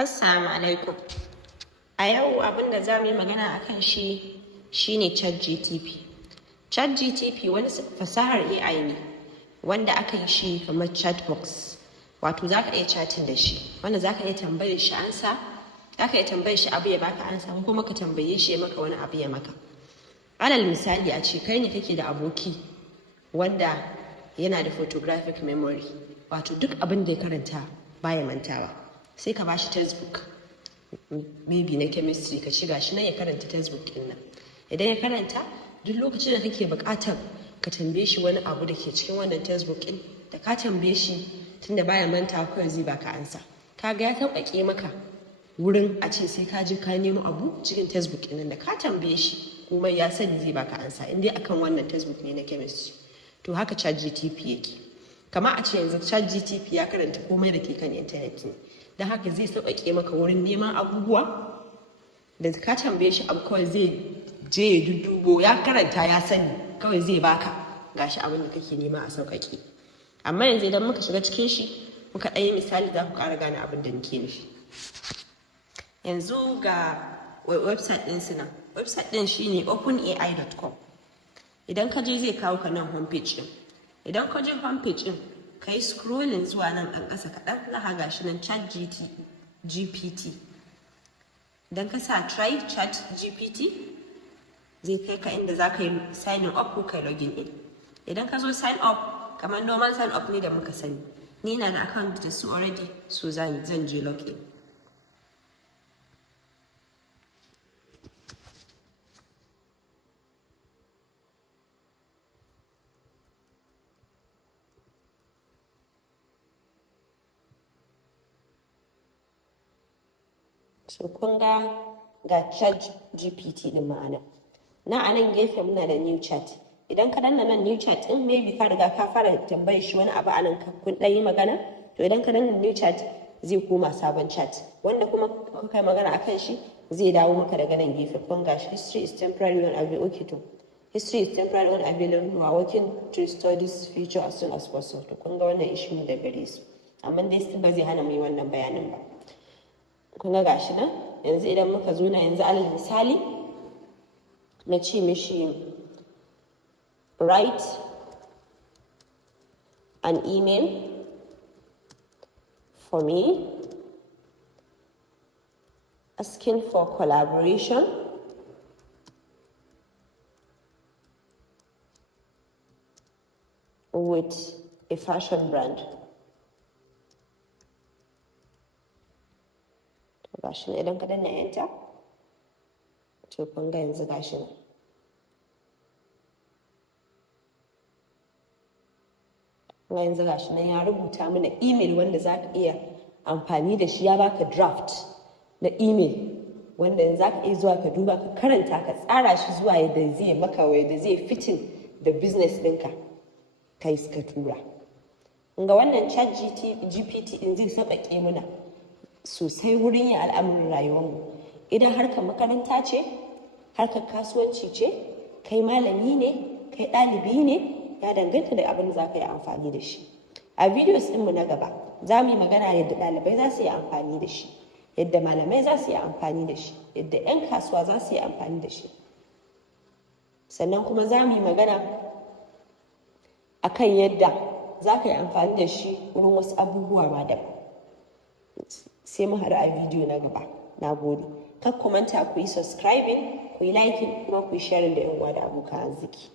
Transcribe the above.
Assalamu alaikum. A yau abin da za mu yi magana a kan shi shine ChatGPT. ChatGPT wani fasahar AI ne wanda aka yi shi kamar chatbox. Wato za ka iya chatting da shi, wanda za ka iya tambayar shi ansa, za ka iya tambayar shi abu ya baka ansa, ko kuma ka tambaye shi ya maka wani abu ya maka. Alal misali a ce kai ne kake da aboki wanda yana da photographic memory, wato duk abin da ya karanta baya mantawa. Sai ka bashi textbook, maybe na chemistry, ka ci gashi nan ya karanta textbook din nan. Idan ya karanta, duk lokacin da kake buƙatar ka tambaye shi wani abu da ke cikin wannan textbook din, da ka tambaye shi tunda baya mantawa kawai zai baka ansa. Kaga ya sauƙaƙe maka wurin a ce sai ka je ka nemo abu cikin textbook din nan, da ka tambaye shi kuma ya sani zai baka ansa in dai akan wannan textbook ne na chemistry. To haka ChatGPT yake. Kamar a ce yanzu ChatGPT ya karanta komai da ke kan internet ne, don haka zai sauƙaƙe maka wurin neman abubuwa da ka tambaye shi abu kawai zai je ya duddubo, ya karanta ya sani kawai zai baka gashi abin da kake nema a sauƙaƙe. Amma yanzu idan muka shiga cikin shi muka ɗaya misali za ku ƙara gane abin da nake nufi. Yanzu ga website ɗin su nan. Website ɗin shine openai.com. Idan ka je zai kawo ka nan homepage ɗin. Idan ka je homepage ɗin ka yi scrolling zuwa nan ɗan ƙasa kaɗan, za ka ga shi nan ChatGPT. Idan ka sa try ChatGPT zai kai ka inda za ka yi signing up ko kai login in. Idan ka zo sign up, kamar normal sign up ne da muka sani. Ni na da account da su already, so zan je login. So kun ga ChatGPT din ma'ana. Na anan gefe muna da new chat. Idan ka danna nan new chat din, maybe ka riga ka fara tambayar shi wani abu anan kun dan yi magana, to idan ka danna new chat zai koma sabon chat. Wanda kuma kuka yi magana akan shi zai dawo maka daga nan gefe. Kun ga history is temporary when available. Okay to. History is temporary when available. You are working to restore this feature as soon as possible. To kun ga wannan issue ne da gare su. Amma dai ba zai hana mu yi wannan bayanin ba. Kun ga gashi nan, yanzu idan muka zo na yanzu alal misali na ce mishi write an email for me asking for collaboration with a fashion brand. Gashi nan idan ka danna enter, to kun ga yanzu gashi nan. Kuma yanzu gashi nan ya rubuta mana email wanda za ka iya amfani da shi, ya baka draft na email wanda yanzu za ka iya zuwa ka duba ka karanta ka tsara shi zuwa yadda zai maka, yadda zai fitin da business ɗinka kai ka tura. Ga wannan ChatGPT ɗin zai sauƙaƙe mana sosai wurin yin al'amuran rayuwarmu. Idan harkar makaranta ce, harkar kasuwanci ce, kai malami ne, kai ɗalibi ne, ya danganta da abin da za ka yi amfani da shi. A videos ɗinmu na gaba za mu yi magana yadda ɗalibai za su yi amfani da shi, yadda malamai za su yi amfani da shi, yadda 'yan kasuwa za su yi amfani da shi. Sannan kuma za mu yi magana akan yadda za ka yi amfani da shi wurin wasu abubuwa ma daban. Sai mu haɗu a bidiyo na gaba. Na gode. Kar ku manta ku yi subscribing, ku yi liking, kuma ku yi sharing da 'yan uwa da abokan arziki.